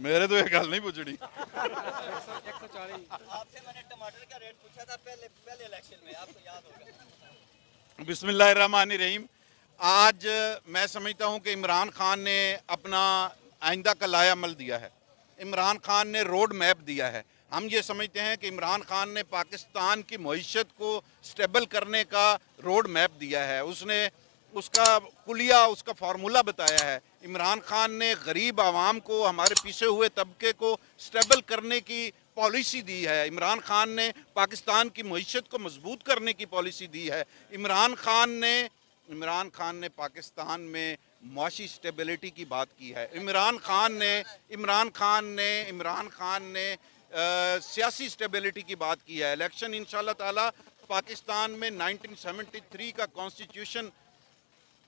मेरे तो ये गल नहीं पूछनी। आपसे मैंने टमाटर का रेट पूछा था पहले इलेक्शन में, आपको याद होगा। बिस्मिल्लाहिर्रहमानिर्रहीम। आज मैं समझता हूँ कि इमरान खान ने अपना आइंदा का लायामल दिया है। इमरान खान ने रोड मैप दिया है। हम ये समझते हैं कि इमरान खान ने पाकिस्तान की मईशत को स्टेबल करने का रोड मैप दिया है। उसने उसका कुलिया, उसका फार्मूला बताया है। इमरान खान ने गरीब आवाम को, हमारे पीछे हुए तबके को स्टेबल करने की पॉलिसी दी है। इमरान खान ने पाकिस्तान की मईशत को मजबूत करने की पॉलिसी दी है। इमरान खान ने पाकिस्तान में मुआशी स्टेबिलिटी की बात की है। इमरान खान ने सियासी स्टेबिलिटी की बात की है। इलेक्शन इंशाल्लाह ताला पाकिस्तान में 1973 का कॉन्स्टिट्यूशन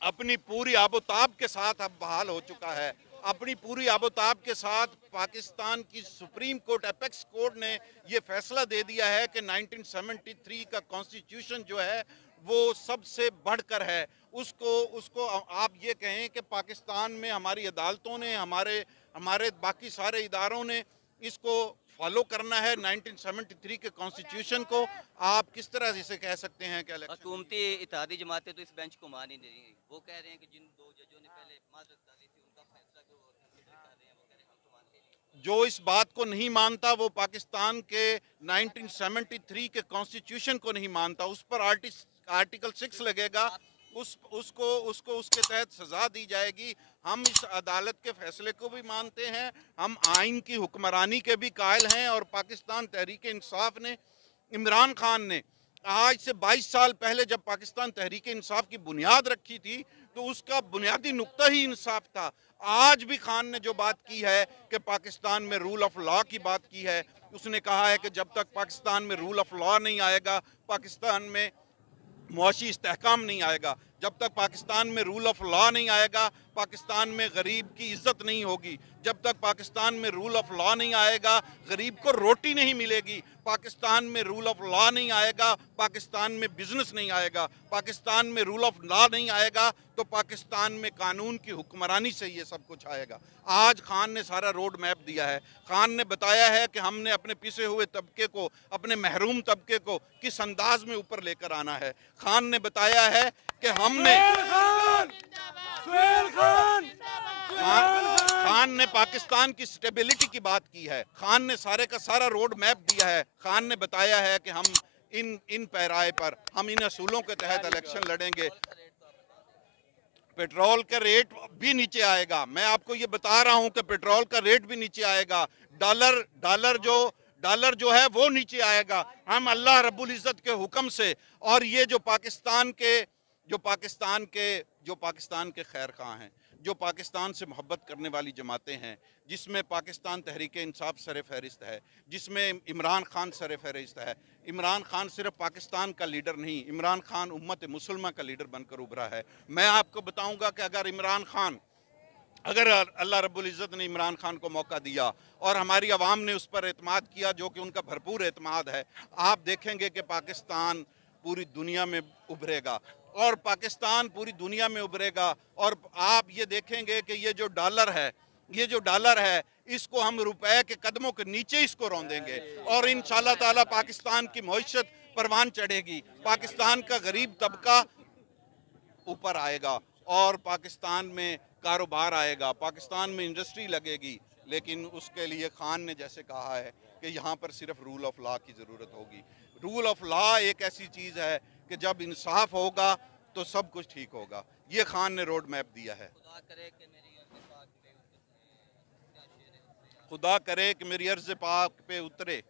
अपनी पूरी आबोताब के साथ अब बहाल हो चुका है। अपनी पूरी आबोताब के साथ पाकिस्तान की सुप्रीम कोर्ट, एपेक्स कोर्ट ने ये फैसला दे दिया है कि 1973 का कॉन्स्टिट्यूशन जो है वो सबसे बढ़कर है। उसको आप ये कहें कि पाकिस्तान में हमारी अदालतों ने, हमारे बाकी सारे इदारों ने इसको फॉलो करना है 1973 के कॉन्स्टिट्यूशन को। आप किस तरह इसे कह सकते हैं कि हुकूमती इत्तेहादी जमातें तो इस बेंच को मान ही नहीं रही। वो कह रहे हैं कि जिन दो जजों ने पहले माजरत डाली थी उनका फैसला जो कंसीडर कर रहे हैं, वो कह रहे हैं हम तो मानते नहीं। जो इस बात को नहीं मानता वो पाकिस्तान के 1973 के कॉन्स्टिट्यूशन को नहीं मानता। उस पर आर्टिकल 6 लगेगा, उसको उसके तहत सज़ा दी जाएगी। हम इस अदालत के फैसले को भी मानते हैं, हम आइन की हुक्मरानी के भी कायल हैं। और पाकिस्तान तहरीक इंसाफ ने, इमरान खान ने आज से 22 साल पहले जब पाकिस्तान तहरीक इंसाफ की बुनियाद रखी थी तो उसका बुनियादी नुक्ता ही इंसाफ था। आज भी खान ने जो बात की है कि पाकिस्तान में रूल ऑफ लॉ की बात की है, उसने कहा है कि जब तक पाकिस्तान में रूल ऑफ लॉ नहीं आएगा, पाकिस्तान में मुआशी इस्तेहकाम नहीं आएगा। जब तक पाकिस्तान में रूल ऑफ लॉ नहीं आएगा, पाकिस्तान में गरीब की इज्जत नहीं होगी। जब तक पाकिस्तान में रूल ऑफ लॉ नहीं आएगा, गरीब को रोटी नहीं मिलेगी। पाकिस्तान में रूल ऑफ लॉ नहीं आएगा, पाकिस्तान में बिजनेस नहीं आएगा। पाकिस्तान में रूल ऑफ लॉ नहीं आएगा तो पाकिस्तान में कानून की हुक्मरानी से ये सब कुछ आएगा। आज खान ने सारा रोड मैप दिया है। खान ने बताया है कि हमने अपने पीछे हुए तबके को, अपने महरूम तबके को किस अंदाज में ऊपर लेकर आना है। खान ने बताया है कि हमने खान ने पाकिस्तान की स्टेबिलिटी की बात की है। खान ने सारे का सारा रोड मैप दिया है। खान ने बताया है कि हम इन पैराए पर, हम इन असूलों के तहत इलेक्शन लड़ेंगे। पेट्रोल का रेट भी नीचे आएगा। मैं आपको ये बता रहा हूं कि पेट्रोल का रेट भी नीचे आएगा। डॉलर जो है वो नीचे आएगा। हम अल्लाह रब्बुल इज़्ज़त के हुक्म से, और ये जो पाकिस्तान के खैर खां हैं, जो पाकिस्तान से मोहब्बत करने वाली जमातें हैं, जिसमें पाकिस्तान तहरीक इंसाफ सर फहरिस्त है, जिसमें इमरान खान सर फहरिस्त है। इमरान खान सिर्फ पाकिस्तान का लीडर नहीं, इमरान खान उम्मत मुसलमा का लीडर बनकर उभरा है। मैं आपको बताऊंगा कि अगर अल्लाह रब्बुल इज़्ज़त ने इमरान खान को मौका दिया और हमारी आवाम ने उस पर एतमाद किया, जो कि उनका भरपूर एतमाद है, आप देखेंगे कि पाकिस्तान पूरी दुनिया में उभरेगा। और पाकिस्तान पूरी दुनिया में उभरेगा। और आप ये देखेंगे कि ये जो डॉलर है इसको हम रुपए के कदमों के नीचे इसको रौंदेंगे और इंशाल्लाह ताला पाकिस्तान की मईशत परवान चढ़ेगी। पाकिस्तान का गरीब तबका ऊपर आएगा और पाकिस्तान में कारोबार आएगा, पाकिस्तान में इंडस्ट्री लगेगी। लेकिन उसके लिए खान ने जैसे कहा है कि यहाँ पर सिर्फ रूल ऑफ लॉ की ज़रूरत होगी। रूल ऑफ लॉ एक ऐसी चीज़ है कि जब इंसाफ होगा तो सब कुछ ठीक होगा। ये खान ने रोड मैप दिया है। खुदा करे कि मेरी अर्ज़ पाक पे उतरे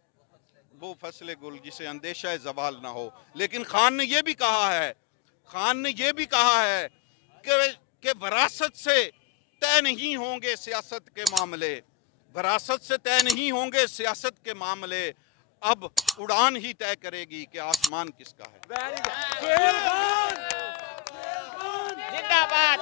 वो फसले गुल जिसे अंदेशा ज़वाल ना हो। लेकिन खान ने यह भी कहा है कि वरासत से तय नहीं होंगे सियासत के मामले, वरासत से तय नहीं होंगे सियासत के मामले, अब उड़ान ही तय करेगी कि आसमान किसका है। जिंदाबाद।